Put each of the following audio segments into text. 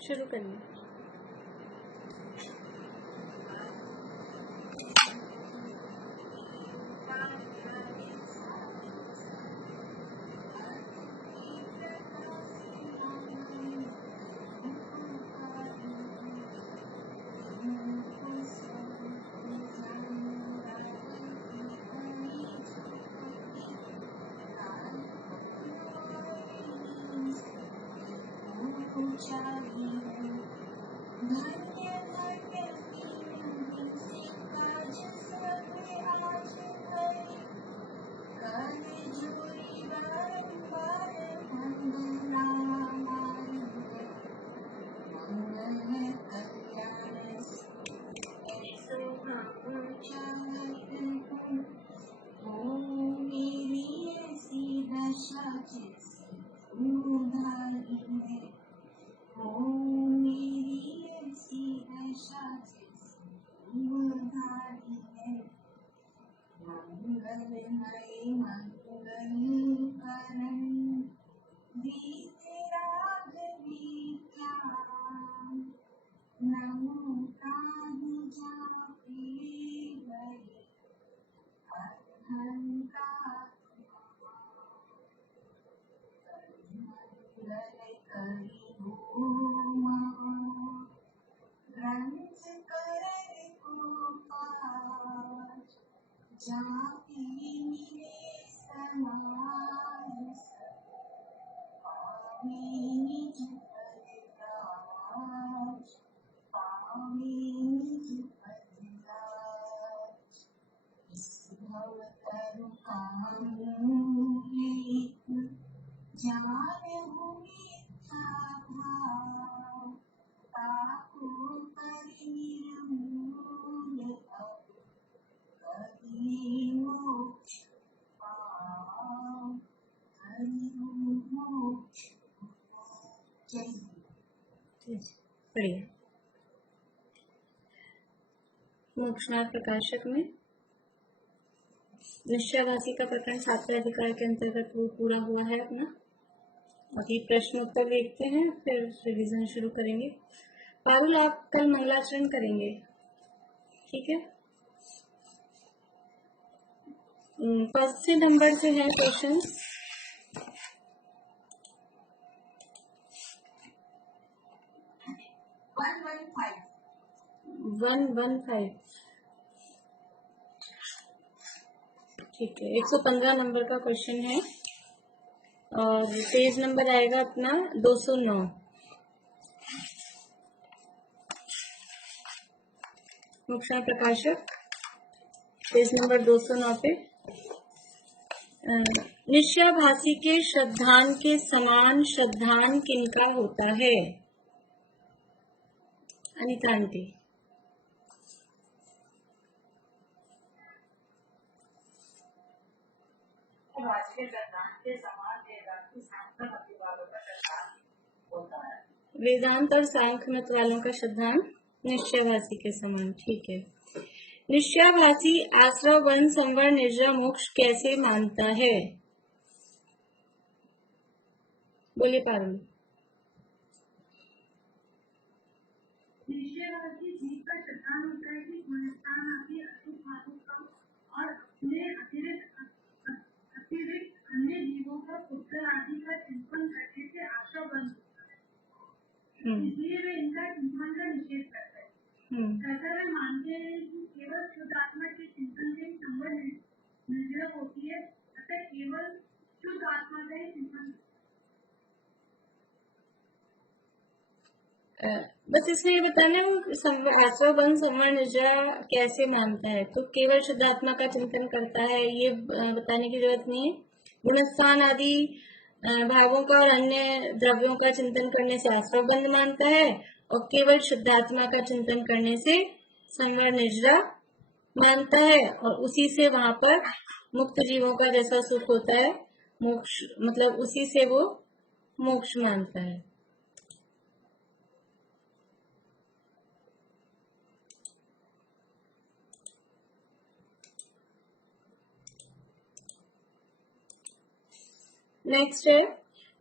शुरू करिए। पढ़िए। मोक्षमार्ग प्रकाशक में निश्चयाभासी का प्रकरण 7वें अधिकार के अंतर्गत वो पूरा हुआ है अपना। अभी प्रश्न उत्तर देखते हैं, फिर रिवीजन शुरू करेंगे। पारुल, आप कल मंगलाचरण करेंगे, ठीक है? फर्स्ट से नंबर से है क्वेश्चन। वन फाइव, ठीक है। 115 नंबर का क्वेश्चन है और पेज नंबर आएगा अपना 209। मोक्षमार्ग प्रकाशक पेज नंबर 209 पे निश्चयाभासी के श्रद्धान के समान श्रद्धान किनका होता है? अनिता आंटी। वेदांत और सांख्य मत वालों का श्रद्धान निश्चयाभासी के समान, ठीक है। निश्चयाभासी आश्रय वन संवर निर्जरा मोक्ष कैसे मानता है? बोलिए पारुल। निश्चयाभासी जीव का श्रद्धान होता है कि गुणस्थान आदि अशुभ भावों का और अपने अतिरिक्त अन्य जीवों का पुत्र आदि का चिंतन करने से आशा बंद होता है, इसलिए वे इनका चिंतन का निषेध करते हैं। ऐसा वे मानते हैं कि केवल शुद्ध आत्मा के चिंतन से संबंध निर्जर होती है, अतः केवल शुद्ध आत्मा का ही चिंतन। बस इसमें ये बताना है आश्रय वन संवर निर्जरा कैसे मानता है, तो केवल शुद्ध आत्मा का चिंतन करता है, ये बताने की जरूरत नहीं है। गुणस्थान आदि भावों का और अन्य द्रव्यों का चिंतन करने से आश्रय बंध मानता है और केवल शुद्धात्मा का चिंतन करने से संवर निर्जरा मानता है, और उसी से वहां पर मुक्त जीवों का जैसा सुख होता है मोक्ष, मतलब उसी से वो मोक्ष मानता है। नेक्स्ट है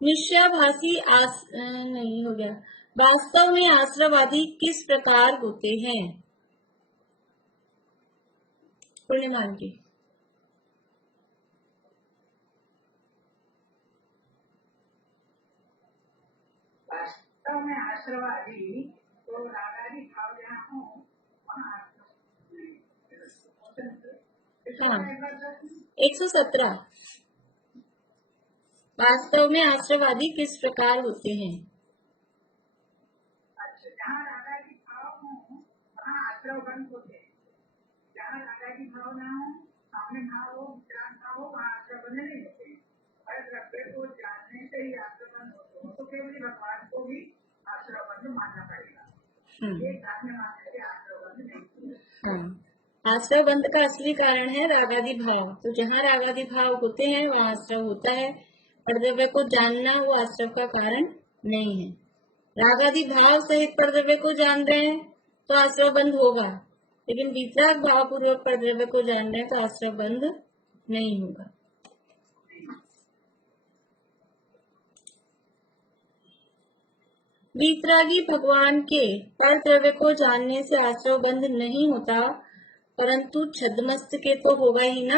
निश्चयाभासी नहीं हो गया। वास्तव में आश्रयवादी किस प्रकार होते हैं? पूर्णिमान की। वास्तव में आश्रयवादी तो रागादि भाव जहाँ हो हाँ, 117। वास्तव में आश्रयवादी किस प्रकार होते हैं? अच्छा, जहाँ रागादि भाव हो वहाँ आश्रयबंध होते हैं। जहाँ रागादि भाव ना हो, सामने भाव हो, विचार ना हो, वहाँ आश्रयबंध नहीं होते। और द्रव्य को जानने से ही आश्रयबंध होते हो तो केवल भगवान को भी आश्रयबंध मानना पड़ेगा। ये ध्यान में मानने से आश्रयबंध नहीं होते। हाँ, आश्रय बंध का असली कारण है रागादि भाव। तो जहाँ रागादि भाव होते हैं वहाँ आश्रय होता है। परद्रव्य को जानना वो आश्रय का कारण नहीं है। रागादि भाव सहित परद्रव्य को जान रहे हैं तो आश्रय बंध होगा, लेकिन वितराग भाव पूर्वक परद्रव्य को जान रहे हैं तो आश्रय बंध नहीं होगा। वितरागी भगवान के परद्रव्य को जानने से आश्रय बंध नहीं होता, परंतु छद्मस्त के तो होगा ही ना।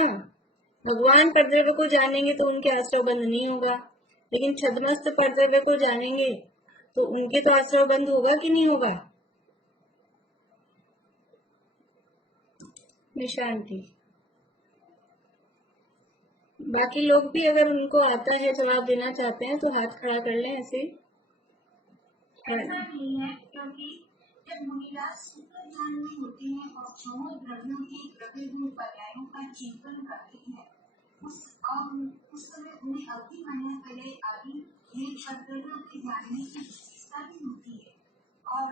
भगवान परद्रव्य को जानेंगे तो उनके आश्रय बंध नहीं होगा, लेकिन छद्मस्त परद्रव्य को जानेंगे तो उनके तो आश्रय बंध होगा कि नहीं होगा? निशांति। बाकी लोग भी अगर उनको आता है जवाब देना चाहते हैं तो हाथ खड़ा कर लें ऐसे। ऐसा नहीं है, क्योंकि जब मुनिराज सूत्र ध्यान में होते हैं और क्षमो द्रव्यों के द्रव्यभूत पर्यायों का चिंतन करते हैं, उस समय उन्हें अवधि मान्य पहले आदि ये पद्धतियों के जानने की विशेषता भी होती है। और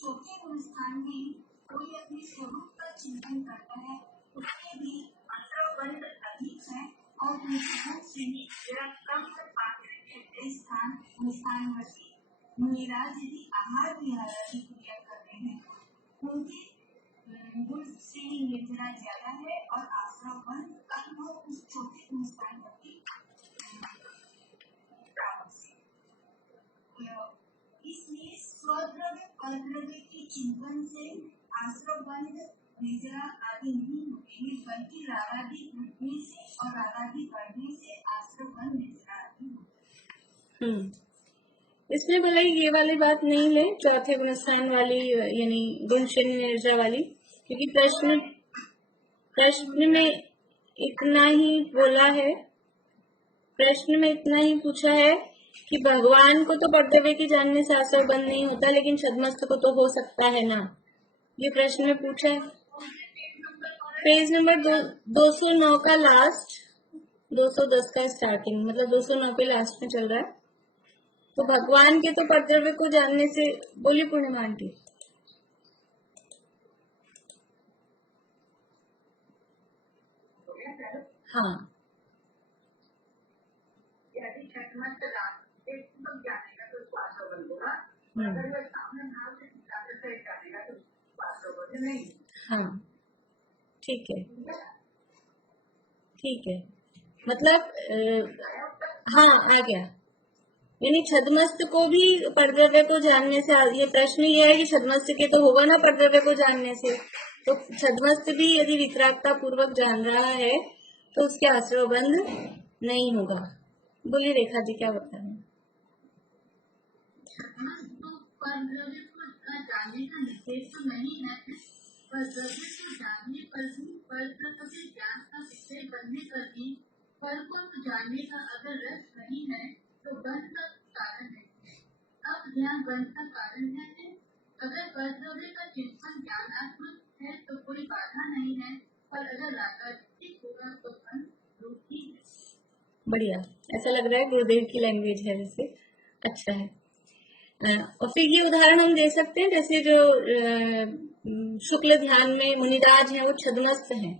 चौथे अनुष्ठान में कोई अपने स्वरूप का चिंतन करता है, उसके भी आश्रयबंध अधिक है और से कम स्थान अनुष्ठान करती मुनिराज यदि आहार विहार की क्रिया कर रहे हैं, उनके गुण से निर्जरा ज्यादा है और आश्रयबंध कम हो उस छोटे अनुष्ठान की प्राप्त से। इसलिए स्वद्रव्य परद्रव्य के चिंतन से आश्रयबंध निर्जरा आदि नहीं होते हैं, बल्कि रागादि घटने से और रागादि बढ़ने से आश्रयबंध निर्जरा आदि होते हैं। इसमें बोला ये वाली बात नहीं ले, चौथे गुणस्थान वाली यानी गुण श्रेणी निर्जा वाली, क्योंकि प्रश्न में इतना ही बोला है, प्रश्न में इतना ही पूछा है कि भगवान को तो परद्रव्य की जानने से आश्रय बंद नहीं होता, लेकिन छद्मस्त को तो हो सकता है ना। ये प्रश्न में पूछा है। पेज नंबर 209 का लास्ट, 210 का स्टार्टिंग, मतलब 209 पे लास्ट में चल रहा है। तो भगवान के तो परद्रव्य को जानने से, बोली पूर्णिमा आंटी। हाँ, यदि छठमस्त जानेगा तो स्वास्थ्य होगा, अगर वह सामने भाव से जानेगा तो स्वास्थ्य नहीं। हाँ, ठीक है, ठीक है, मतलब हाँ आ गया। यानी छद्मस्त को भी परद्रव्य को जानने से, ये प्रश्न ये है कि छद्मस्त के तो होगा ना परद्रव्य को जानने से, तो छद्मस्त भी यदि वितरागता पूर्वक जान रहा है तो उसके आश्रय बंध नहीं होगा। बोलिए रेखा जी क्या बता रहे हैं? परद्रव्य को जानने का निर्देश तो नहीं है, परद्रव्य को जानने पर भी परद्रव्य ज्ञान का विषय बनने पर भी फल को जानने का अगर रस नहीं है तो बंध का कारण है। अब यहाँ बंध का कारण है, अगर परद्रव्य का चिंतन ज्ञानात्मक है तो कोई बाधा नहीं है, पर अगर रागात्मक होगा तो बंध रूप ही है। बढ़िया, ऐसा लग रहा है गुरुदेव की लैंग्वेज है जैसे, अच्छा है। और फिर ये उदाहरण हम दे सकते हैं, जैसे जो शुक्ल ध्यान में मुनिराज हैं वो छद्मस्त हैं,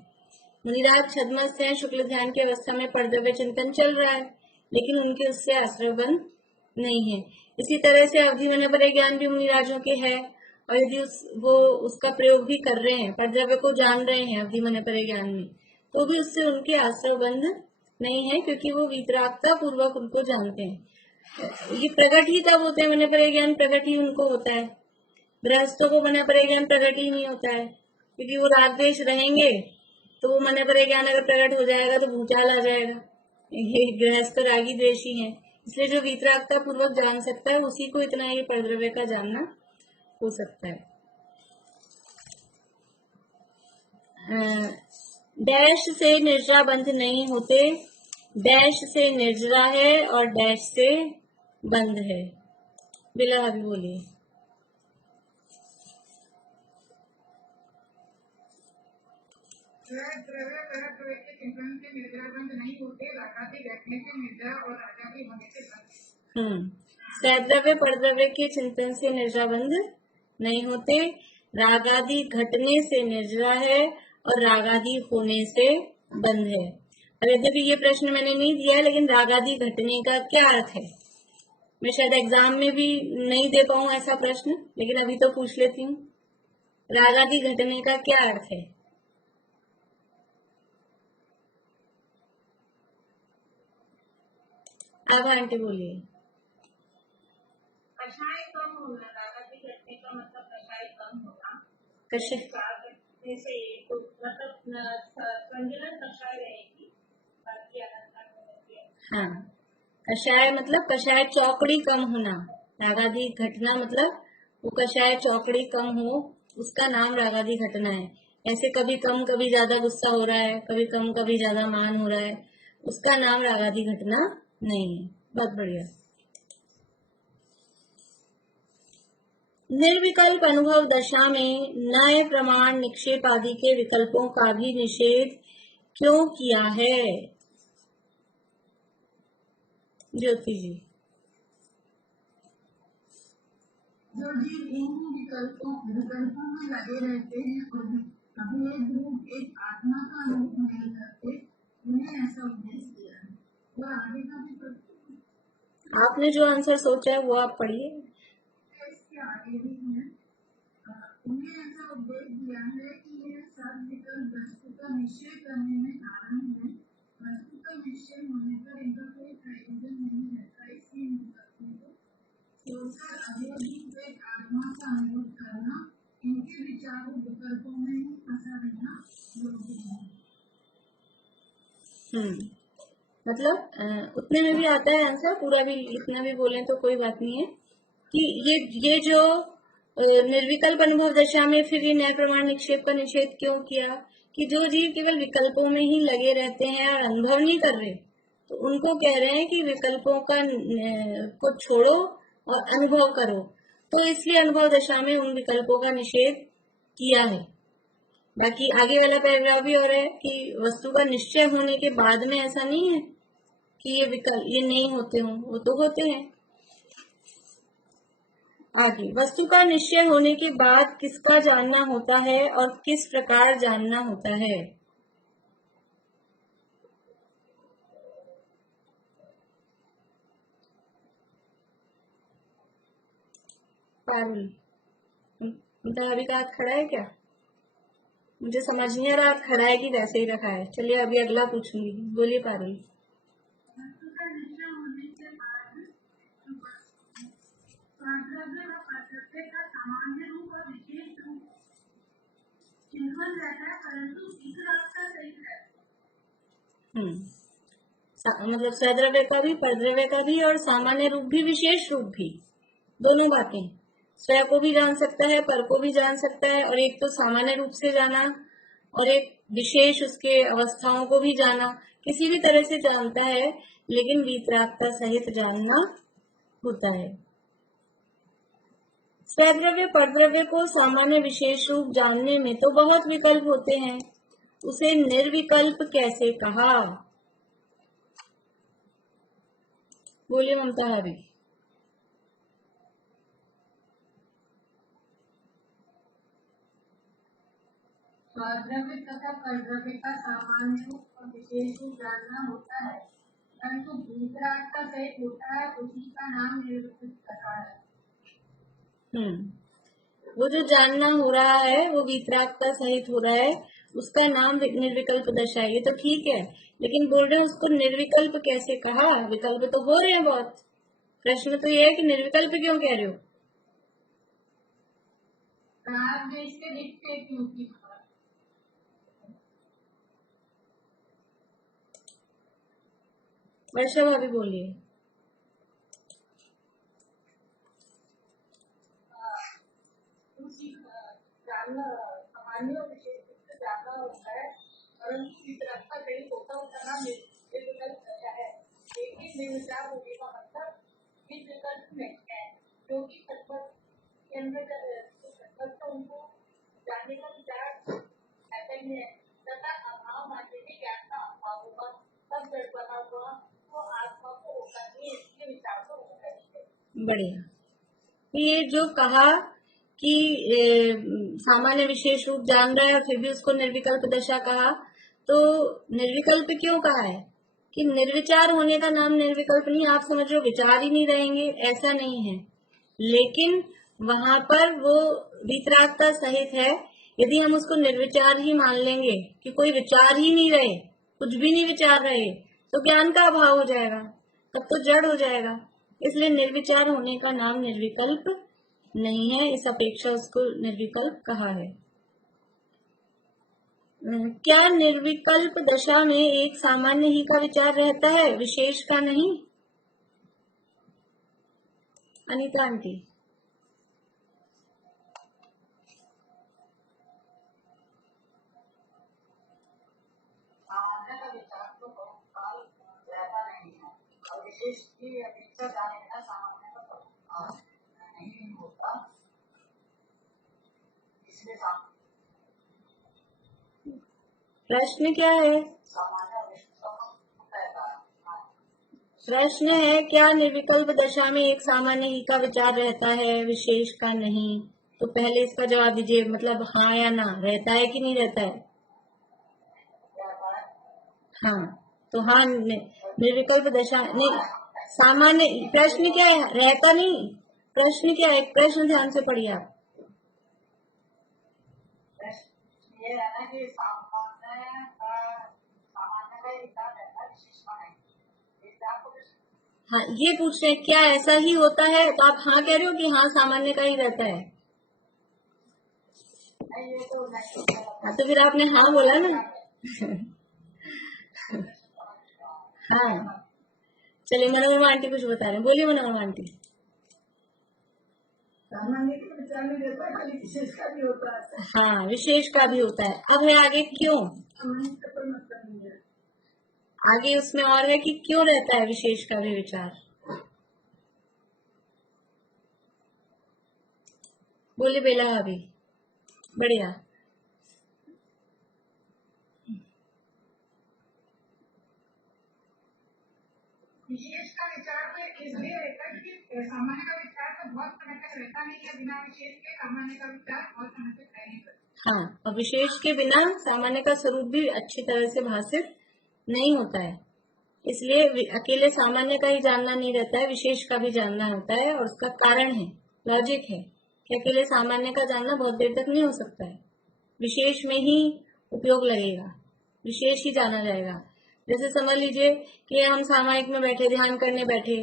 मुनिराज छद्मस्त हैं, शुक्ल ध्यान की अवस्था में परद्रव्य चिंतन चल रहा है, लेकिन उनके उससे आश्रय बंध नहीं है। इसी तरह से अवधि मनोपरय ज्ञान भी मुनिराजों के है, और यदि वो उसका प्रयोग भी कर रहे हैं, परद्रव्य को जान रहे हैं अवधि मनोपरय ज्ञान में, तो भी उससे उनके आश्रय बंध नहीं है, क्योंकि वो वितरागता पूर्वक उनको जानते हैं। ये प्रकट ही तब होते हैं, मन पर ज्ञान प्रकट ही उनको होता है। गृहस्थों को मन पर ज्ञान प्रकट ही नहीं होता है, क्योंकि वो राग द्वेष रहेंगे तो वो मन पर ज्ञान अगर प्रकट हो जाएगा तो भूचाल आ जाएगा। ये गृहस्थ रागी द्वेषी है, इसलिए जो वीतरागता पूर्वक जान सकता है उसी को इतना ये परद्रव्य का जानना हो सकता है। डैश से निर्जरा बंध नहीं होते, डैश से निर्जरा है और डैश से बंध है। बिला अभी बोलिए। द्रव्य परद्रव्य के चिंतन से निर्जरा बंध नहीं होते, रागादि घटने से निर्जरा और रागादि होने से बंध। सद्रव्य परद्रव्य के चिंतन से निर्जरा बंध नहीं होते, रागादि घटने से निर्जरा है और रागादि होने से बंध है। अब यद्यपि ये प्रश्न मैंने नहीं दिया है, लेकिन रागादि घटने का क्या अर्थ है? मैं शायद एग्जाम में भी नहीं दे पाऊं ऐसा प्रश्न, लेकिन अभी तो पूछ लेती हूँ। रागादि घटने का क्या अर्थ है? अब आंटी बोलिए। कषाय कम होना, रागादि घटने का मतलब कषाय कम होना। कषाय से तो मतलब संजलन कषाय रहेगी, बाकी अलग। हाँ, कषाय मतलब कषाय चौकड़ी कम होना। रागादि घटना मतलब वो कषाय चौकड़ी कम हो, उसका नाम रागादि घटना है। ऐसे कभी कम कभी ज्यादा गुस्सा हो रहा है, कभी कम कभी ज्यादा मान हो रहा है, उसका नाम रागादि घटना नहीं है। बहुत बढ़िया। निर्विकल्प अनुभव दशा में नए प्रमाण निक्षेप आदि के विकल्पों का भी निषेध क्यों किया है? ज्योति जी। जो जीव इन विकल्पों में लगे रहते हैं और अभेद रूप एक आत्मा का रूप नहीं करते, उन्हें ऐसा उपदेश दिया है। वो आगे का भी आपने जो आंसर सोचा है वो आप पढ़िए। इसके आगे भी है। उन्हें ऐसा उपदेश दिया है कि यह सब विकल्प वस्तु का निश्चय करने में कारण है। वस्तु का निश्चय होने पर इनका कोई प्रयोजन नहीं रहता, इसलिए छोड़कर अभेद एक आत्मा का अनुरोध करना, इनके विचारों विकल्पों में ही फंसा रहना योग्य है। मतलब उतने में भी आता है आंसर, पूरा भी इतना भी बोले तो कोई बात नहीं है कि ये जो निर्विकल्प अनुभव दशा में फिर ये नए प्रमाण निक्षेप का निषेध क्यों किया? कि जो जीव केवल विकल्पों में ही लगे रहते हैं और अनुभव नहीं कर रहे, तो उनको कह रहे हैं कि विकल्पों का को छोड़ो और अनुभव करो। तो इसलिए अनुभव दशा में उन विकल्पों का निषेध किया है। बाकी आगे वाला पैराग्राफ भी और है कि वस्तु का निश्चय होने के बाद में ऐसा नहीं है कि ये विकल्प ये नहीं होते हों, वो तो होते हैं। आगे, वस्तु का निश्चय होने के बाद किसका जानना होता है और किस प्रकार जानना होता है? पारुल, उनका अभी का हाथ खड़ा है क्या? मुझे समझ नहीं आ रहा हाथ खड़ा है कि वैसे ही रखा है। चलिए अभी अगला पूछूंगी, बोलिए पारुल। सामान्य रूप और विशेष रूप चिन्हन रहता है, परंतु वीतराग का सही रहता है। मतलब सद्रव्य का भी, परद्रव्य का भी और सामान्य रूप भी विशेष रूप भी, दोनों बातें। स्वयं को भी जान सकता है, पर को भी जान सकता है, और एक तो सामान्य रूप से जाना और एक विशेष उसके अवस्थाओं को भी जाना, किसी भी तरह से जानता है, लेकिन वीतरागता सहित जानना होता है। सद्रव्य परद्रव्य को सामान्य विशेष रूप जानने में तो बहुत विकल्प होते हैं, उसे निर्विकल्प कैसे कहा? बोलिए ममता भाभी। सद्रव्य तथा परद्रव्य का सामान्य रूप और विशेष रूप जानना होता है, परंतु वीतराग का सहित होता है, उसी का नाम निर्विकल्प कथा है। वो जो जानना हो रहा है वो वीतरागता सहित हो रहा है, उसका नाम निर्विकल्प दशा है। ये तो ठीक है, लेकिन बोल रहे हैं उसको निर्विकल्प कैसे कहा? विकल्प तो हो रहे हैं बहुत। प्रश्न तो ये है कि निर्विकल्प क्यों कह रहे हो? राग देश के दिखते क्योंकि वर्षा भाभी बोलिए। सामान्य विशेष से ज्यादा होता है, परंतु वितरकता कहीं होता होता ना निर्विकल्प दशा है, लेकिन निर्विचार होने का मतलब इस विकल्प में है, क्योंकि तत्व उनको जानने का विचार ऐसा ही है तथा अभाव मानने के ज्ञान का अभाव होगा, तब जड़ बना हुआ तो आत्मा को होगा नहीं, इसके विचार को होगा नहीं। बढ़िया। ये जो कहा कि सामान्य विशेष रूप जान रहा है और फिर भी उसको निर्विकल्प दशा कहा, तो निर्विकल्प क्यों कहा है? कि निर्विचार होने का नाम निर्विकल्प नहीं। आप समझ रहे हो विचार ही नहीं रहेंगे, ऐसा नहीं है, लेकिन वहां पर वो वितरागता सहित है। यदि हम उसको निर्विचार ही मान लेंगे कि कोई विचार ही नहीं रहे, कुछ भी नहीं विचार रहे, तो ज्ञान का अभाव हो जाएगा, तब तो जड़ हो जाएगा। इसलिए निर्विचार होने का नाम निर्विकल्प नहीं है, इस अपेक्षा उसको निर्विकल्प कहा है। क्या निर्विकल्प दशा में एक सामान्य ही का विचार रहता है, विशेष का नहीं? अनीता आंटी। सामान्य का विचार तो बहुत काल रहता नहीं है, और विशेष की अपेक्षा जाने बिना सामान्य का बहुत काल नहीं होता, इसलिए प्रश्न क्या है? प्रश्न है क्या निर्विकल्प दशा में एक सामान्य ही का विचार रहता है, विशेष का नहीं? तो पहले इसका जवाब दीजिए, मतलब हाँ या ना, रहता है कि नहीं रहता है? हाँ, तो हाँ निर्विकल्प दशा नहीं सामान्य। प्रश्न क्या है? रहता नहीं। प्रश्न क्या है? प्रश्न ध्यान से पढ़िए आप। ये है ना कि सामान्य का विचार रहता है, विशेष का नहीं। हाँ, ये पूछ रहे हैं क्या ऐसा ही होता है? तो आप हाँ कह रहे हो कि हाँ सामान्य का ही रहता है? हाँ, तो फिर आपने हाँ बोला ना। हाँ, चलिए मनोरमा आंटी कुछ बता रहे हैं, बोलिए मनोरमा आंटी। सामान्य के विचार में रहता है, खाली विशेष का भी होता है। हाँ, विशेष का भी होता है। अब है आगे क्यों? आगे उसमें और है कि क्यों रहता है विशेष का भी विचार। बोलिए बेला भाभी। बढ़िया। विशेष का विचार तो इसलिए रहता है कि सामान्य का विचार तो बहुत समय तक रहता नहीं है, बिना विशेष के सामान्य का विचार बहुत समय तक रह नहीं सकता। हाँ, और विशेष के बिना सामान्य का स्वरूप भी अच्छी तरह से भाषित नहीं होता है। इसलिए अकेले सामान्य का ही जानना नहीं रहता है, विशेष का भी जानना होता है। और उसका कारण है, लॉजिक है कि अकेले सामान्य का जानना बहुत देर तक नहीं हो सकता है, विशेष में ही उपयोग लगेगा, विशेष ही जाना जाएगा। जैसे समझ लीजिए कि हम सामायिक में बैठे, ध्यान करने बैठे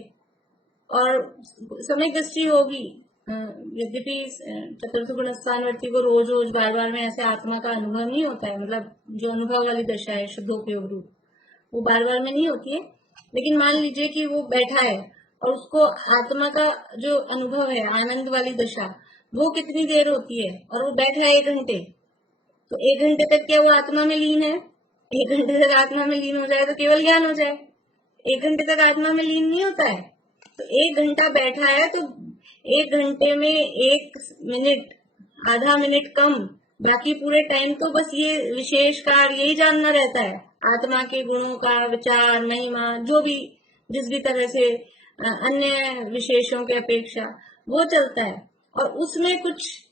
और समय दृष्टि होगी, यद्यपि चतुर्थ गुणस्थानवर्ती को रोज रोज बार बार में ऐसे आत्मा का अनुभव नहीं होता है, मतलब जो अनुभव वाली दशा है शुद्धोपयोग रूप, वो बार बार में नहीं होती है। लेकिन मान लीजिए कि वो बैठा है और उसको आत्मा का जो अनुभव है, आनंद वाली दशा, वो कितनी देर होती है, और वो बैठा है 1 घंटे, तो 1 घंटे तक क्या वो आत्मा में लीन है? 1 घंटे तक आत्मा में लीन हो जाए तो केवल ज्ञान हो जाए। 1 घंटे तक आत्मा में लीन नहीं होता है। तो 1 घंटा बैठा है तो 1 घंटे में 1 मिनट, आधा मिनट कम, बाकी पूरे टाइम तो बस ये विशेष कार्य यही जानना रहता है, आत्मा के गुणों का विचार, महिमा, जो भी जिस भी तरह से अन्य विशेषों के अपेक्षा वो चलता है। और उसमें कुछ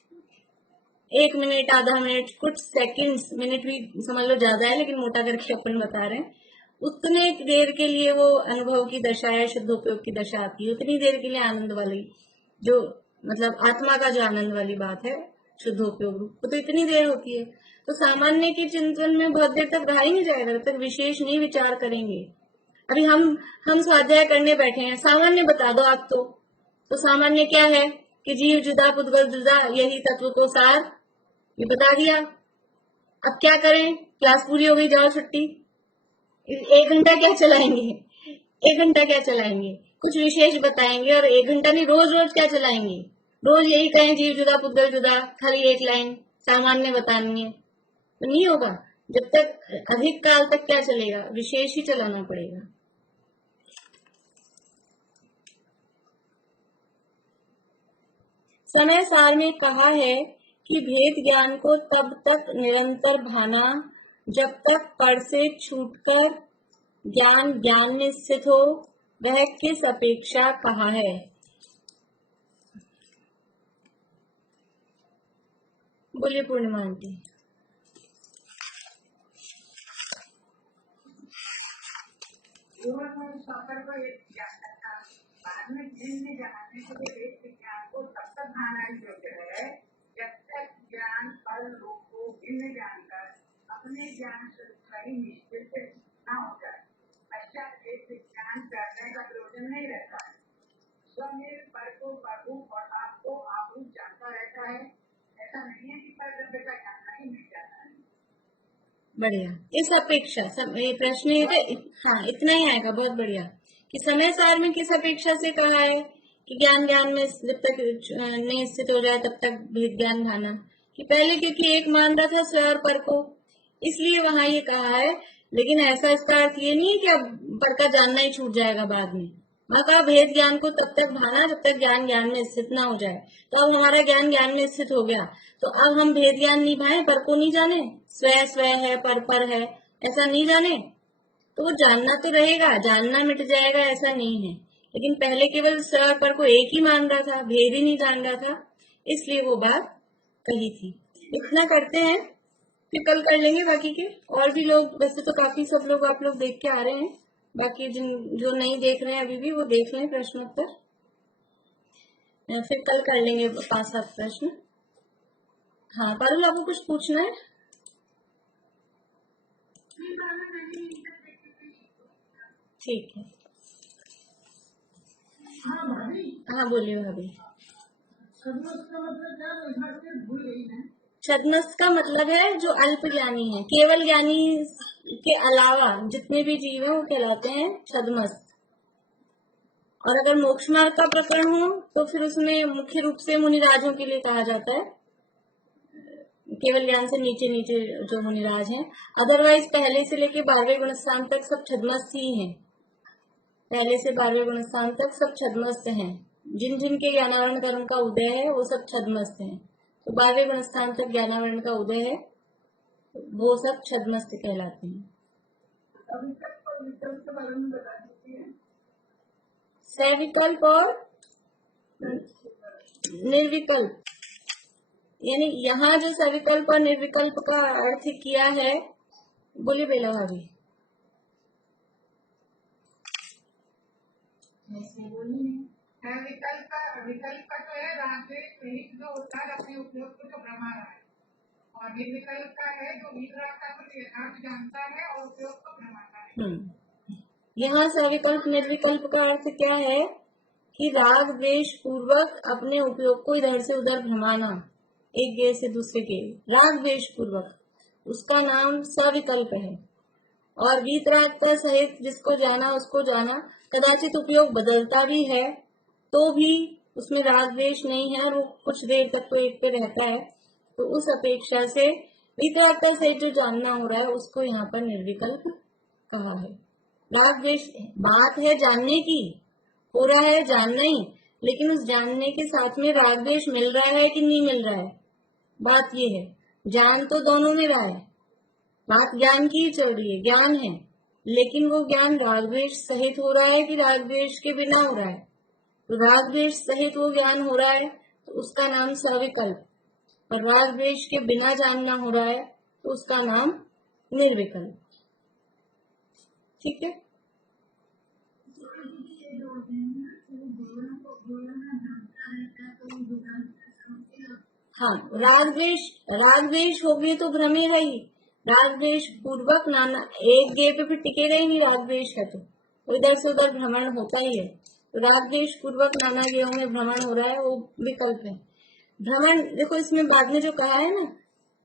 1 मिनट, आधा मिनट, कुछ सेकंड्स, मिनट भी समझ लो ज्यादा है लेकिन मोटा करके अपन बता रहे हैं, उतने देर के लिए वो अनुभव की दशा है, शुद्धोपयोग की दशा आती है, उतनी देर के लिए आनंद वाली, जो मतलब आत्मा का जो आनंद वाली बात है शुद्धोपयोग, वो तो इतनी देर होती है। तो सामान्य के चिंतन में बहुत देर तक रहा ही नहीं जाएगा जब तक विशेष नहीं विचार करेंगे। अभी हम स्वाध्याय करने बैठे हैं, सामान्य बता दो आप तो सामान्य क्या है कि जीव जुदा पुद्गल जुदा, यही तत्व को सार, ये बता दिया। अब क्या करें, क्लास पूरी हो गई, जाओ छुट्टी। 1 घंटा क्या चलाएंगे, 1 घंटा क्या चलाएंगे, कुछ विशेष बताएंगे। और 1 घंटा नहीं, रोज रोज क्या चलाएंगे, रोज यही कहें जीव जुदा पुद्गल जुदा, खाली एक लाइन सामान्य बतानी है, तो नहीं होगा। जब तक अधिक काल तक क्या चलेगा, विशेष ही चलाना पड़ेगा। समय सार में कहा है कि भेद ज्ञान को तब तक निरंतर भाना जब तक पढ़ से छूटकर ज्ञान ज्ञान में स्थित हो, वह किस अपेक्षा कहा है। बोलिए पूर्णिमा आंटी। बाद में जिनने जानने को वेद विज्ञान को तब तक भाना योग्य है जब तक ज्ञान फल रूप को भिन्न जानकर अपने ज्ञान से ही निश्चित न हो जाए। अच्छा, वेद विज्ञान करने का प्रयोजन नहीं रहता है। स्वमेव पर को पररूप और आपको आपरूप जानता रहता है। ऐसा नहीं है कि पर का जानना ही मिल जाता है। बढ़िया, इस अपेक्षा प्रश्न है, हाँ इतना ही आएगा, बहुत बढ़िया। कि समय सार में किस अपेक्षा से कहा है कि ज्ञान ज्ञान में जब तक नहीं स्थित हो जाए तब तक भेद ज्ञान भाना, कि पहले क्योंकि एक मान रहा था स्व और पर को, इसलिए वहां ये कहा है। लेकिन ऐसा इसका अर्थ ये नहीं है कि अब पर का जानना ही छूट जाएगा बाद में। वहां कहा भेद ज्ञान को तब तक भाना जब तक ज्ञान ज्ञान में स्थित ना हो जाए। तो अब हमारा ज्ञान ज्ञान में स्थित हो गया, तो अब हम भेद ज्ञान नहीं भाए, पर को नहीं जाने, स्व स्व है पर है ऐसा नहीं जाने, तो वो जानना तो रहेगा, जानना मिट जाएगा ऐसा नहीं है। लेकिन पहले केवल स्व पर को एक ही मान रहा था, भेद ही नहीं जान रहा था, इसलिए वो बात कही थी। इतना करते हैं, फिर कल कर लेंगे बाकी के। और भी लोग, वैसे तो काफी सब लोग आप लोग देख के आ रहे हैं, बाकी जो नहीं देख रहे हैं अभी भी वो देख लें प्रश्नोत्तर, फिर कल कर लेंगे 5-7 प्रश्न। हाँ पारुल, आपको कुछ पूछना है? ठीक है। हाँ बोलिए भाभी। छद्मस्त का मतलब है जो अल्प ज्ञानी है, केवल ज्ञानी के अलावा जितने भी जीव हैं वो कहलाते हैं छद्मस्त। और अगर मोक्ष मार्ग का प्रकरण हो तो फिर उसमें मुख्य रूप से मुनिराजों के लिए कहा जाता है, केवल ज्ञान से नीचे नीचे जो मुनिराज हैं। अदरवाइज पहले से लेके 12वें गुणस्थान तक सब छद्मस्त ही हैं, पहले से 12वें गुणस्थान तक सब छद्मस्त हैं। जिन जिन के ज्ञानावरण कर्म का उदय है वो सब छद्मस्त हैं। तो 12वें गुणस्थान तक ज्ञानावरण का उदय है, वो सब छद्मस्त कहलाते हैं। सविकल्प और निर्विकल्प, यानी यहाँ जो सविकल्प और निर्विकल्प का अर्थ किया है, बोलिए बेला भाभी। विकल्प का जो है राजद्वेष जो होता है अपने उपयोग को तो भ्रमा रहा है, और निर्विकल्प का है जो विकल्प का कुछ यथार्थ जानता है और उपयोग को भ्रमाता है। यहाँ सविकल्प निर्विकल्प का अर्थ क्या है कि राग द्वेष पूर्वक अपने उपयोग को इधर से उधर भ्रमाना, एक गेय से दूसरे के राग द्वेष पूर्वक, उसका नाम सविकल्प है। और वीतराग का सहित जिसको जाना उसको जाना, कदाचित उपयोग बदलता भी है तो भी उसमें राग द्वेष नहीं है और वो कुछ देर तक तो एक पे रहता है, तो उस अपेक्षा से वीतराग का सहित जो जानना हो रहा है उसको यहाँ पर निर्विकल्प कहा है। राग द्वेष बात है जानने की, हो रहा है जानना ही, लेकिन उस जानने के साथ में राग द्वेष मिल रहा है कि नहीं मिल रहा है, बात ये है। जान तो दोनों में रहा है, बात ज्ञान की ही चल रही है, ज्ञान है, लेकिन वो ज्ञान राग द्वेष सहित हो रहा है कि राग द्वेष के बिना हो रहा है। तो राग द्वेष सहित वो ज्ञान हो रहा है तो उसका नाम सविकल्प, और राग द्वेष के बिना जानना हो रहा है तो उसका नाम निर्विकल्प। ठीक है। हाँ, राग द्वेष हो गए तो भ्रम है ही। राग द्वेष पूर्वक नाना एक गेय पे फिर टिके रहे नहीं, राग द्वेष है तो वो इधर से उधर भ्रमण होता ही है। तो राग द्वेष पूर्वक नाना गेयों में भ्रमण हो रहा है, वो विकल्प है। भ्रमण देखो इसमें बाद में जो कहा है ना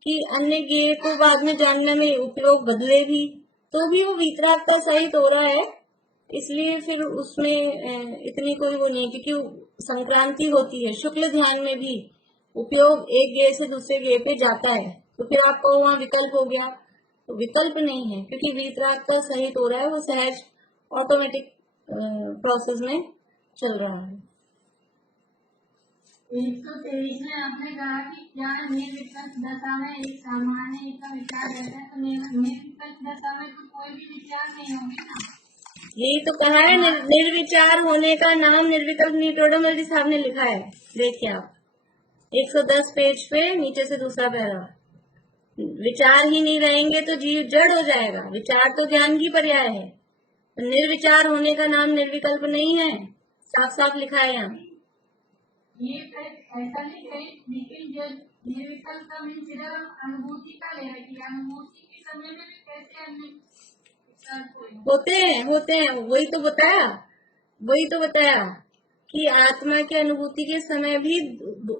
कि अन्य गेय को बाद में जानने में उपयोग बदले भी, तो भी वो वीतरागता सहित हो रहा है, इसलिए फिर उसमें इतनी कोई वो नहीं है, क्योंकि संक्रांति होती है। शुक्ल ध्यान में भी उपयोग एक गेय से दूसरे गेय पे जाता है, तो फिर आपको वहां विकल्प हो गया, तो विकल्प नहीं है, क्योंकि वीतरागता सहित हो रहा है, वो सहज ऑटोमेटिक प्रोसेस में चल रहा है। 123 में आपने कहा कि क्या निर्विकल्प दशा में एक सामान्य का विचार रहता है, तो निर्विकल्प दशा में तो कोई भी विचार नहीं होगी ना। यही तो कहा है, निर्विचार होने का नाम निर्विकल्प। नीटोडोमल्टी साहब ने लिखा है, देखिए आप 110 पेज पे नीचे से दूसरा पैरा। विचार ही नहीं रहेंगे तो जीव जड़ हो जाएगा। विचार तो ज्ञान की पर्याय है, निर्विचार होने का नाम निर्विकल्प नहीं है, साफ साफ लिखा है यहाँ। ये ऐसा नहीं है, लेकिन जो निर्विकल्प का मीन सिर्फ अनुभूति का ले रही है, अनुभूति के समय में भी कैसे होते हैं, वही तो बताया कि आत्मा की अनुभूति के समय भी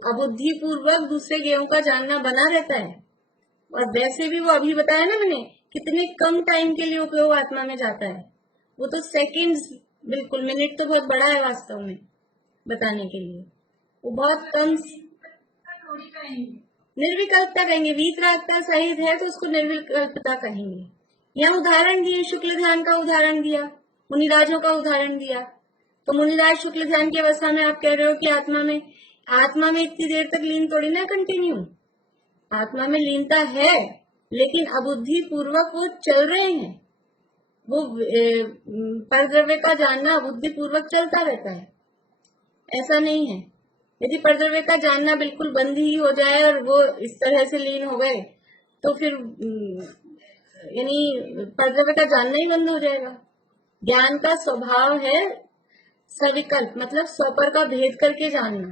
अबुद्धि पूर्वक दूसरे गेयों का जानना बना रहता है। और वैसे भी वो अभी बताया ना मैंने, कितने कम टाइम के लिए उपयोग आत्मा में जाता है, वो तो सेकंड्स, बिल्कुल मिनट तो बहुत बड़ा है वास्तव में बताने के लिए, वो बहुत कम। निर्विकल्पता कहेंगे, वीतरागता सहित है तो उसको निर्विकल्पता कहेंगे। यह उदाहरण दिए, शुक्ल ध्यान का उदाहरण दिया, मुनिराजों का उदाहरण दिया। तो मुनिराज शुक्ल ध्यान की अवस्था में आप कह रहे हो कि आत्मा में इतनी देर तक लीन थोड़ी ना कंटिन्यू, आत्मा में लीनता है, लेकिन अबुद्धि पूर्वक वो चल रहे हैं, वो परद्रव्य का जानना अबुद्धि पूर्वक चलता रहता है, ऐसा नहीं है। यदि परद्रव्य का जानना बिल्कुल बंद ही हो जाए और वो इस तरह से लीन हो गए, तो फिर यानी परद्रव्य का जानना ही बंद हो जाएगा। ज्ञान का स्वभाव है सविकल्प, मतलब स्वपर का भेद करके जानना,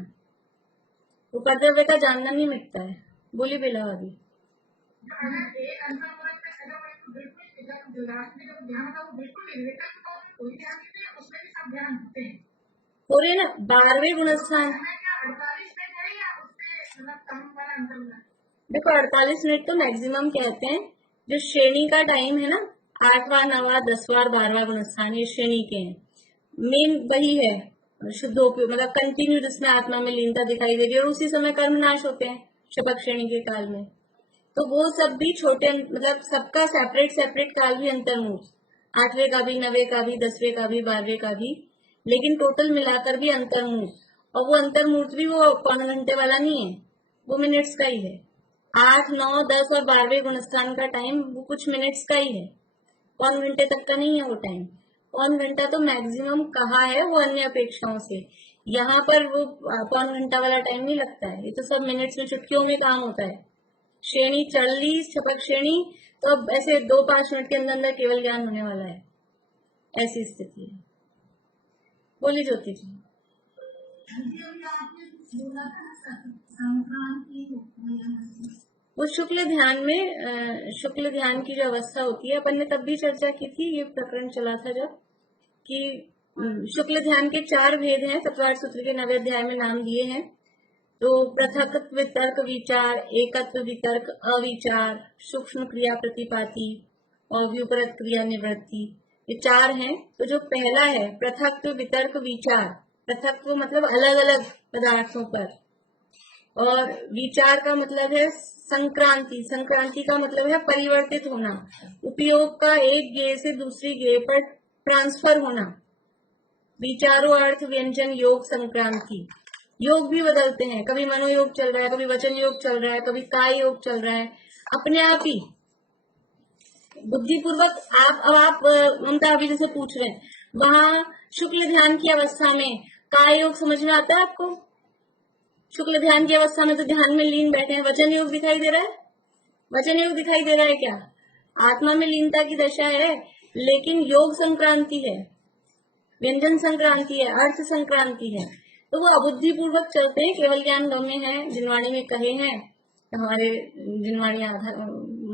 वो परद्रव्य का जानना नहीं मिटता है। बोली बिलावरी। हो रहे ना 12वें गुणस्थान। देखो 48 मिनट तो मैक्सिमम कहते हैं, जो श्रेणी का टाइम है ना, 8वां 9वां 10वां 12वां गुणस्थान, ये श्रेणी के हैं। मेन वही है शुद्धोपयोग, मतलब कंटिन्यू जिसमें आत्मा में लीनता दिखाई दे रही है, और उसी समय कर्म नाश होते हैं शपथ श्रेणी के काल में। तो वो सब भी छोटे, मतलब सबका सेपरेट काल भी अंतर्मुख, 8वें का भी, 9वें का भी, 10वें का भी, 12वें का भी, लेकिन टोटल मिलाकर भी अंतर्मुख। और वो अंतर्मुख भी वो पौन घंटे वाला नहीं है, वो मिनट्स का ही है। 8, 9, 10 और 12वें गुणस्थान का टाइम वो कुछ मिनट्स का ही है, पौन घंटे तक का नहीं है वो टाइम। पौन घंटा तो मैक्सिमम कहा है वो अन्य अपेक्षाओं से, यहाँ पर वो पौन घंटा वाला टाइम नहीं लगता है, ये तो सब मिनट्स में, चुटकियों में काम होता है। श्रेणी चढ़ ली शपथ श्रेणी, तो अब ऐसे 2-5 मिनट के अंदर केवल ज्ञान होने वाला है, ऐसी स्थिति है। बोली ज्योति जी। वो शुक्ल ध्यान में, शुक्ल ध्यान की जो अवस्था होती है, अपन ने तब भी चर्चा की थी, ये प्रकरण चला था जब, कि शुक्ल ध्यान के 4 भेद हैं, तत्वार्थ सूत्र के 9वें अध्याय में नाम दिए हैं। तो पृथक वितर्क विचार, एकत्व वितर्क अविचार, सूक्ष्म क्रिया प्रतिपाती और व्युपरत क्रिया निवृत्ति, ये 4 हैं। तो जो पहला है पृथक वितर्क विचार, पृथक मतलब अलग अलग पदार्थों पर, और विचार का मतलब है संक्रांति, संक्रांति का मतलब है परिवर्तित होना, उपयोग का एक गेय से दूसरी गेय पर ट्रांसफर होना। विचारो अर्थ व्यंजन योग संक्रांति, योग भी बदलते हैं, कभी मनोयोग चल रहा है, कभी वचन योग चल रहा है, कभी काय योग चल रहा है, अपने आप ही बुद्धिपूर्वक। आप ममता अभी जैसे पूछ रहे हैं, वहां शुक्ल ध्यान की अवस्था में काय योग समझ में आता है आपको? शुक्ल ध्यान की अवस्था में तो ध्यान में लीन बैठे हैं, वचन योग दिखाई दे रहा है? वचन योग दिखाई दे रहा है क्या? आत्मा में लीनता की दशा है, लेकिन योग संक्रांति है, व्यंजन संक्रांति है, अर्थ संक्रांति है। तो वो अबुद्धि पूर्वक चलते हैं, केवल ज्ञान गम्य है, जिनवाणी में कहे हैं, हमारे जिनवाणी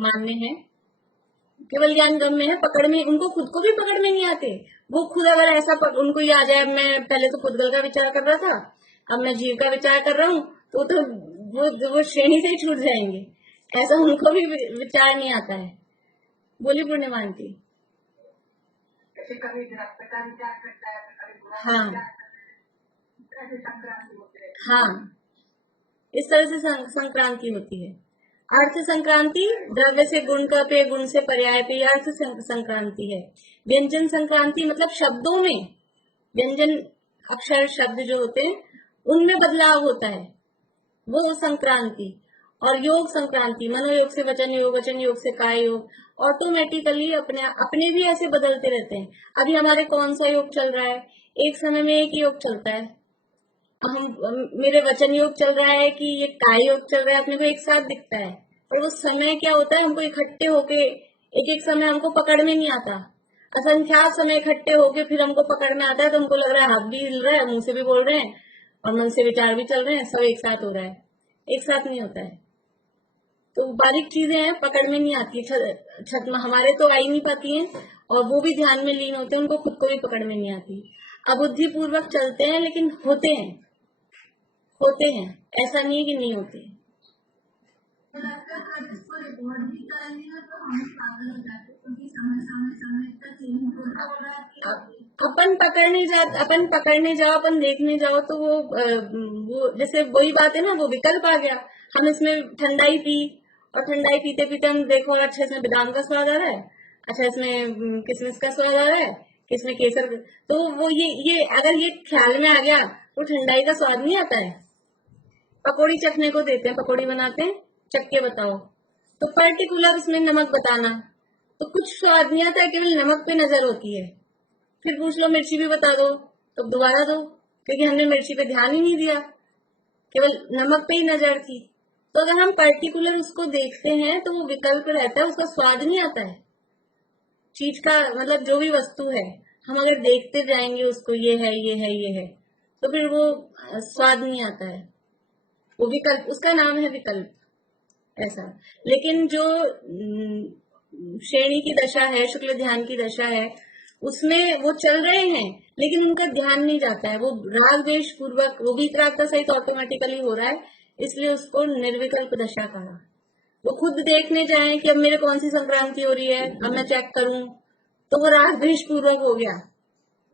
मान्य है, केवल ज्ञान गम्य है, पकड़ में, उनको खुद को भी पकड़ में नहीं आते। वो खुद अगर ऐसा उनको ये आ जाए, मैं पहले तो पुद्गल का विचार कर रहा था, अब मैं जीव का विचार कर रहा हूँ, तो वो श्रेणी से ही छूट जाएंगे। ऐसा उनको भी विचार नहीं आता है। बोली पूर्णिमांती। कभी दृष्ट का विचार करता है, कभी बुरा हाँ विचार करता है, ऐसे संक्रांति होते हैं। हाँ, इस तरह से संक्रांति होती है। अर्थ संक्रांति द्रव्य से गुण का पे, गुण से पर्याय पे, अर्थ संक्रांति है। व्यंजन संक्रांति मतलब शब्दों में, व्यंजन अक्षर शब्द जो होते हैं उनमें बदलाव होता है, वो संक्रांति। और योग संक्रांति, मनोयोग से वचन योग, वचन योग से काय योग, ऑटोमेटिकली अपने भी ऐसे बदलते रहते हैं। अभी हमारे कौन सा योग चल रहा है, एक समय में एक योग चलता है, मेरे वचन योग चल रहा है कि ये काय योग चल रहा है, अपने को एक साथ दिखता है। और वो समय क्या होता है, हमको इकट्ठे होके एक एक समय हमको पकड़ में नहीं आता, असंख्यात समय इकट्ठे होके फिर हमको पकड़ में आता है, तो हमको लग रहा है हाथ भी हिल रहा है, मुंह से भी बोल रहे हैं और मन से विचार भी चल रहे हैं, सब एक साथ हो रहा है। एक साथ नहीं होता है। तो बारीक चीजें हैं, पकड़ में नहीं आती, छत में हमारे तो आ ही नहीं पाती हैं, और वो भी ध्यान में लीन होते हैं, उनको खुद को भी पकड़ में नहीं आती। अबुद्धि पूर्वक चलते हैं, लेकिन होते हैं, ऐसा नहीं है कि नहीं होते। अपन पकड़ने जाओ, अपन देखने जाओ, तो वो जैसे वही बात है ना, वो विकल्प आ गया। हम इसमें ठंडाई पी, और ठंडाई पीते पीते हम देखो, अच्छा इसमें बादाम का स्वाद आ रहा है, अच्छा इसमें किशमिश का स्वाद आ रहा है, किसमें केसर, तो वो ये अगर ये ख्याल में आ गया तो ठंडाई का स्वाद नहीं आता है। पकौड़ी चखने को देते हैं, पकौड़ी बनाते हैं, चख के बताओ, तो पर्टिकुलर उसमें नमक बताना, तो कुछ स्वाद नहीं आता है, केवल नमक पे नजर होती है। फिर पूछ लो मिर्ची भी बता दो, तो दोबारा दो, क्योंकि हमने मिर्ची पे ध्यान ही नहीं दिया, केवल नमक पे ही नजर थी। तो अगर हम पर्टिकुलर उसको देखते हैं तो वो विकल्प रहता है, उसका स्वाद नहीं आता है चीज का, मतलब जो भी वस्तु है, हम अगर देखते जाएंगे उसको, ये है ये है ये है, तो फिर वो स्वाद नहीं आता है, वो विकल्प, उसका नाम है विकल्प, ऐसा। लेकिन जो श्रेणी की दशा है, शुक्ल ध्यान की दशा है, उसमें वो चल रहे हैं, लेकिन उनका ध्यान नहीं जाता है, वो राग द्वेष पूर्वक, वो विकरागता सहित ऑटोमेटिकली हो रहा है, इसलिए उसको निर्विकल्प दशा कहा। वो खुद देखने जाए कि अब मेरे कौन सी संक्रांति हो रही है, अब मैं चेक करूं, तो वो राग द्वेष पूर्वक हो गया,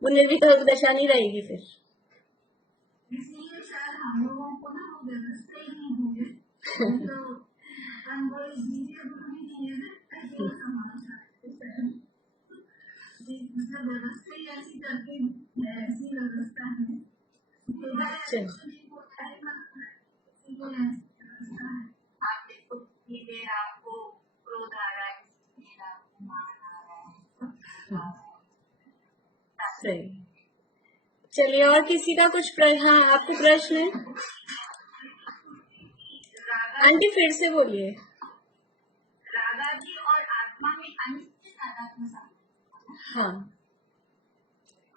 वो निर्विकल्प दशा नहीं रहेगी फिर। इसलिए शायद हम लोगों को ना वो व्यवस्था ही नहीं होगी, तो हम वो वीडियो भी नहीं है ना, ऐसे हमारा मतलब व्यवस्था ही ऐसी करके, ऐसी व्यवस्था है, आप देखो कि आपको क्रोध आ रहा है, सही। चलिए, और किसी का कुछ हाँ, आपको प्रश्न है? आंटी फिर से बोलिए। रागादि और आत्मा में अनित्य तादात्म्य। हाँ,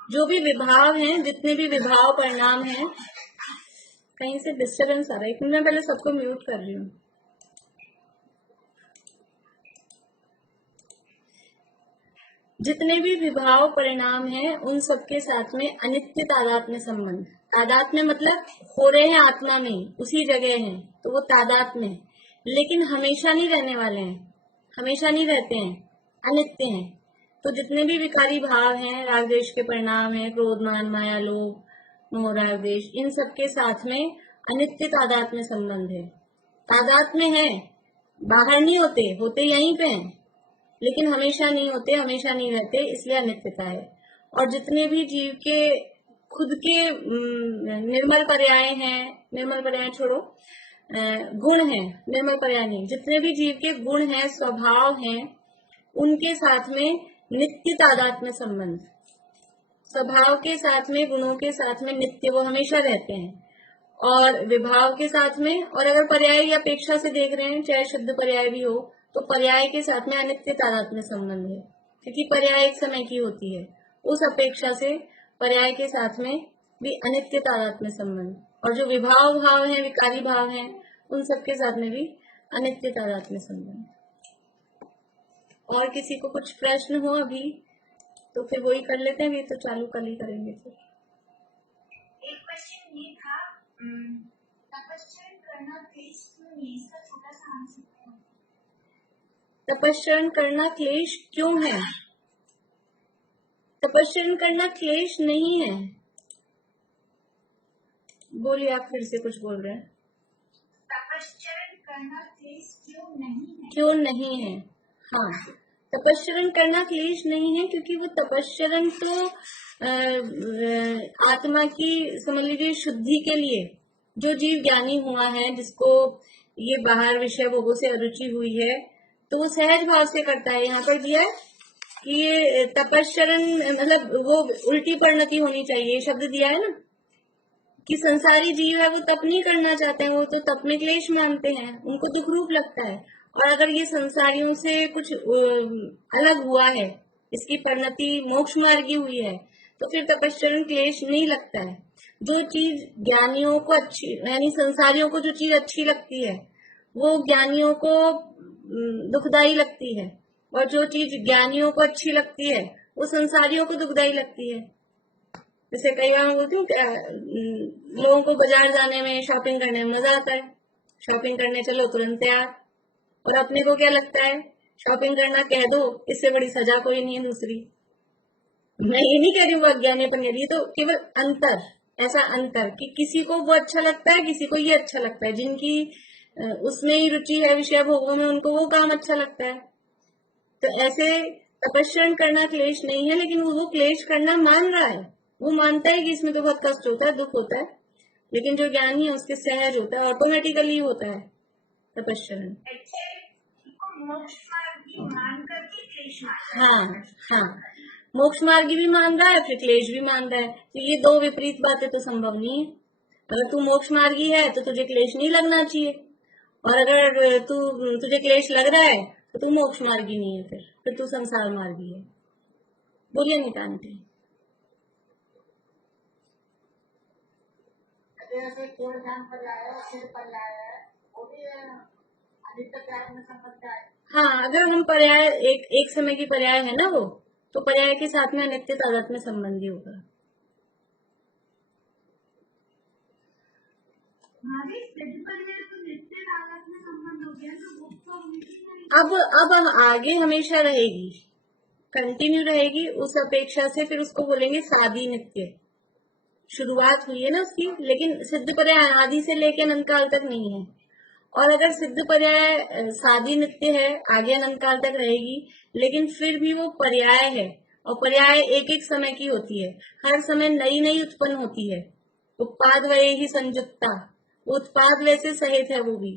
जो भी विभाव हैं, जितने भी विभाव परिणाम हैं, कहीं से डिस्टर्बेंस आ रहा है, मैं पहले सबको म्यूट कर रही हूँ। जितने भी विभाव परिणाम हैं, उन सबके साथ में अनित्य तादात्म्य संबंध। तादात्म्य मतलब हो रहे हैं आत्मा में, उसी जगह हैं, तो वो तादात्म्य है, लेकिन हमेशा नहीं रहने वाले हैं, हमेशा नहीं रहते हैं, अनित्य हैं। तो जितने भी विकारी भाव हैं, राग द्वेष के परिणाम हैं, क्रोध मान माया लोभ मोह राग द्वेष, इन सबके साथ में अनित्य तादात्म्य संबंध है। तादात्म्य है, बाहर नहीं होते, होते यहीं पे हैं, लेकिन हमेशा नहीं होते, हमेशा नहीं रहते, इसलिए अनित्यता है। और जितने भी जीव के खुद के निर्मल पर्याय हैं, निर्मल पर्याय छोड़ो, गुण हैं, निर्मल पर्याय नहीं, जितने भी जीव के गुण हैं, स्वभाव हैं, उनके साथ में नित्य तादात्म्य संबंध। स्वभाव के साथ में, गुणों के साथ में नित्य, वो हमेशा रहते हैं। और विभाव के साथ में, और अगर पर्याय या अपेक्षा से देख रहे हैं, चाहे शुद्ध पर्याय भी हो, तो पर्याय के साथ में अनित्य तादात्म्य संबंध है, क्योंकि पर्याय एक समय की होती है, उस अपेक्षा से पर्याय के साथ में भी अनित्य तादात्म्य संबंध। और जो विभाव भाव है, विकारी भाव है, उन सबके साथ में भी अनित्य तादात्म्य संबंध। और किसी को कुछ प्रश्न हो अभी तो फिर वही कर लेते हैं, अभी तो चालू कल ही करेंगे फिर। एक क्वेश्चन ये था, तपश्चर्या करना क्लेश क्यों नहीं, इसका छोटा सा आंसर है। तपस्या करना क्लेश क्यों है? तपस्या करना क्लेश नहीं है। बोलिए, आप फिर से कुछ बोल रहे हैं। तपश्चर्या करना क्लेश क्यों नहीं है? क्यों नहीं है? हाँ, तपस्या करना क्लेश नहीं है क्योंकि वो तपस्या तो आत्मा की समझ लीजिए शुद्धि के लिए, जो जीव ज्ञानी हुआ है, जिसको ये बाहर विषय भोगों से अरुचि हुई है, तो वो सहज भाव से करता है। यहाँ पर दिया है कि ये तपस्चरण मतलब वो उल्टी परिणति होनी चाहिए, शब्द दिया है ना कि संसारी जीव है वो तप नहीं करना चाहते हैं, वो तो तप में क्लेश मानते हैं, उनको दुख रूप लगता है। और अगर ये संसारियों से कुछ अलग हुआ है, इसकी परिणति मोक्ष मार्गी हुई है, तो फिर तपस्चरण क्लेश नहीं लगता है। जो चीज ज्ञानियों को अच्छी, यानी संसारियों को जो चीज अच्छी लगती है वो ज्ञानियों को दुखदाई लगती है, और जो चीज ज्ञानियों को अच्छी लगती है वो संसारियों को दुखदाई लगती है। जैसे कई बार मैं बोलती हूँ लोगों को बाजार जाने में, शॉपिंग करने में मजा आता है, शॉपिंग करने चलो तुरंत तैयार, और अपने को क्या लगता है, शॉपिंग करना कह दो, इससे बड़ी सजा कोई नहीं है दूसरी। मैं ये नहीं कह रही हूँ अज्ञानीपन कह रही है, तो केवल अंतर, ऐसा अंतर कि किसी को वो अच्छा लगता है, किसी को ये अच्छा लगता है, जिनकी उसमें ही रुचि है विषय भोगों में, उनको वो काम अच्छा लगता है। तो ऐसे तपस्या करना क्लेश नहीं है, लेकिन वो क्लेश करना मान रहा है, वो मानता है कि इसमें तो बहुत कष्ट होता है, दुख होता है, लेकिन जो ज्ञानी है उसके सहज होता है, ऑटोमेटिकली होता है तपस्या। मोक्ष मार्गी मान करके क्लेश मान। हाँ हाँ, मोक्ष मार्गी भी मान रहा है, फिर क्लेश भी मान रहा है, तो ये दो विपरीत बातें तो संभव नहीं है। अगर तू मोक्ष मार्गी है तो तुझे क्लेश नहीं लगना चाहिए, और अगर तुझे क्लेश लग रहा है तो तू मोक्ष मार्गी नहीं है, फिर तू संसार मार्गी है। बोलिए नितांत। जैसे केवल ज्ञान पर्याय है, सिद्ध पर्याय है, वो भी अनित्य पर्याय में संबंध है। हाँ, अगर हम पर्याय एक समय की पर्याय है ना वो, तो पर्याय के साथ में अनित्य तादात्म्य में संबंधी होगा। अब आगे हमेशा रहेगी, कंटिन्यू रहेगी, उस अपेक्षा से फिर उसको बोलेंगे सादी नित्य। शुरुआत हुई है ना उसकी, लेकिन सिद्ध पर्याय आदि से लेकर अनंत काल तक नहीं है। और अगर सिद्ध पर्याय सादी नित्य है, आगे अनंत काल तक रहेगी, लेकिन फिर भी वो पर्याय है, और पर्याय एक एक समय की होती है, हर समय नई नई उत्पन्न होती है। उत्पाद वय ही संयुक्ता, उत्पाद वैसे सहित है वो भी,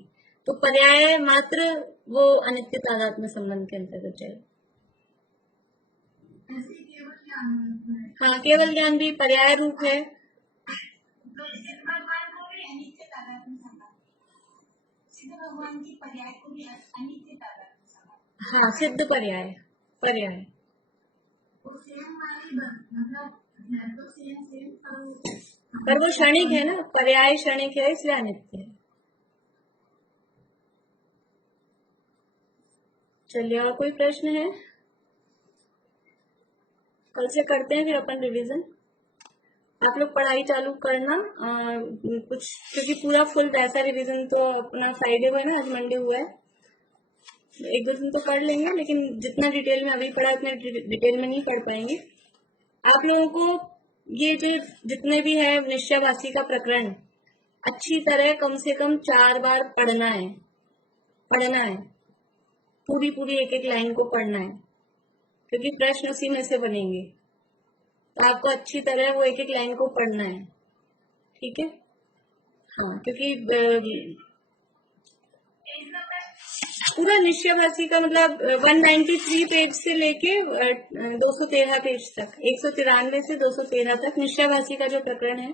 तो पर्याय मात्र वो अनित्य तादात्म्य संबंध के अंतर्गत जाए। हाँ, केवल ज्ञान भी पर्याय रूप है। भगवान की पर्याय को भी अनित्य तादात्म्य संबंध। हाँ, सिद्ध पर्याय, पर्याय पर वो क्षणिक है ना, पर्याय क्षणिक है, इसलिए अनित्य है। चलिए, और कोई प्रश्न है? कल से करते हैं फिर अपन रिवीजन। आप लोग पढ़ाई चालू करना, कुछ क्योंकि पूरा फुल वैसा रिवीजन तो अपना फ्राइडे को है ना, आज मंडे हुआ है, एक दो दिन तो पढ़ लेंगे, लेकिन जितना डिटेल में अभी पढ़ा उतना डिटेल में नहीं पढ़ पाएंगे। आप लोगों को ये जो जितने भी है निश्चयवासी का प्रकरण अच्छी तरह कम से कम 4 बार पढ़ना है, पूरी एक एक लाइन को पढ़ना है, क्योंकि प्रश्न उसी में से बनेंगे, तो आपको अच्छी तरह वो एक एक लाइन को पढ़ना है, ठीक है? हाँ, क्योंकि पूरा निश्चयवासी का मतलब 193 पेज से लेके 213 पेज तक, 193 से 213 तक निश्चयवासी का जो प्रकरण है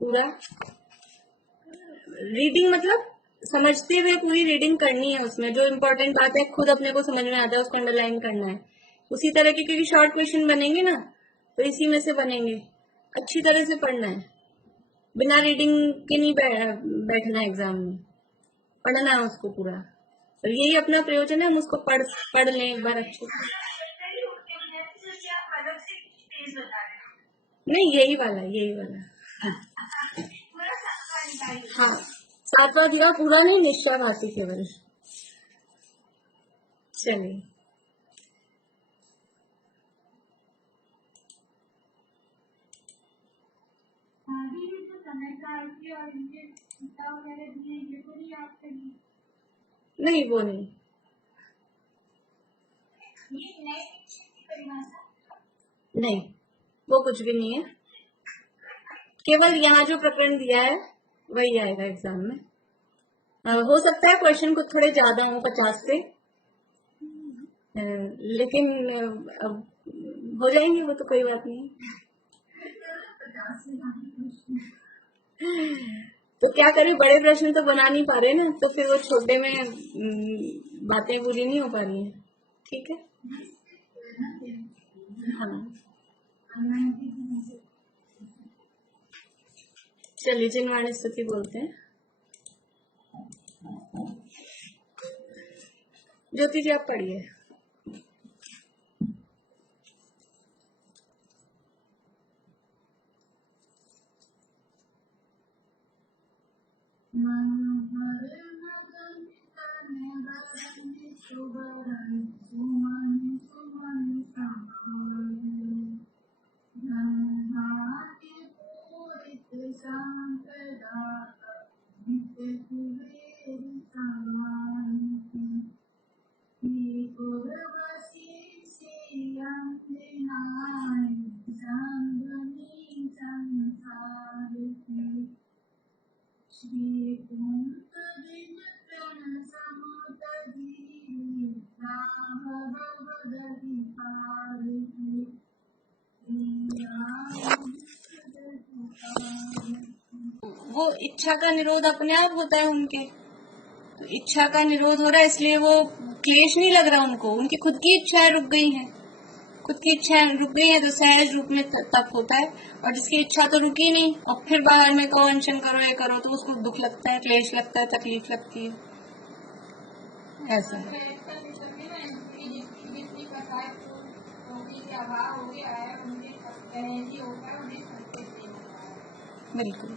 पूरा रीडिंग, मतलब समझते हुए पूरी रीडिंग करनी है। उसमें जो इम्पोर्टेंट बात है खुद अपने को समझ में आता है उसको अंडरलाइन करना है। उसी तरह के क्योंकि शॉर्ट क्वेश्चन बनेंगे ना, तो इसी में से बनेंगे, अच्छी तरह से पढ़ना है, बिना रीडिंग के नहीं बैठना है एग्जाम में, पढ़ना है उसको पूरा, और यही अपना प्रयोजन है, हम उसको पढ़ लें एक बार अच्छे से। नहीं, यही वाला। हाँ, 7वां दिया पूरा नहीं, निश्चयवासी केवल। चलिए, समय का और इनके पिता वगैरह दिए, ये तो नहीं याद करिए। नहीं वो नहीं, नहीं वो कुछ भी नहीं है, केवल यहाँ जो प्रकरण दिया है वही आएगा एग्जाम में। हो सकता है क्वेश्चन कुछ थोड़े ज्यादा हो 50 से, लेकिन अब हो जाएंगे वो, तो कोई बात नहीं। तो क्या करें, बड़े प्रश्न तो बना नहीं पा रहे ना, तो फिर वो छोटे में बातें पूरी नहीं हो पा रही हैं। ठीक है, हाँ चलिए, जिनवाणी स्तुति बोलते हैं। ज्योति जी आप पढ़िए। वो इच्छा का निरोध अपने आप होता है उनके, तो इच्छा का निरोध हो रहा है, इसलिए वो क्लेश नहीं लग रहा उनको, उनकी खुद की इच्छाएं रुक गई हैं, खुद की इच्छाएं रुक गई है तो सहज रूप में तप होता है। और जिसकी इच्छा तो रुकी नहीं और फिर बाहर में कहो अनशन करो ये करो, तो उसको दुख लगता है, क्लेश लगता है, तकलीफ लगती है, ऐसा है। बिल्कुल।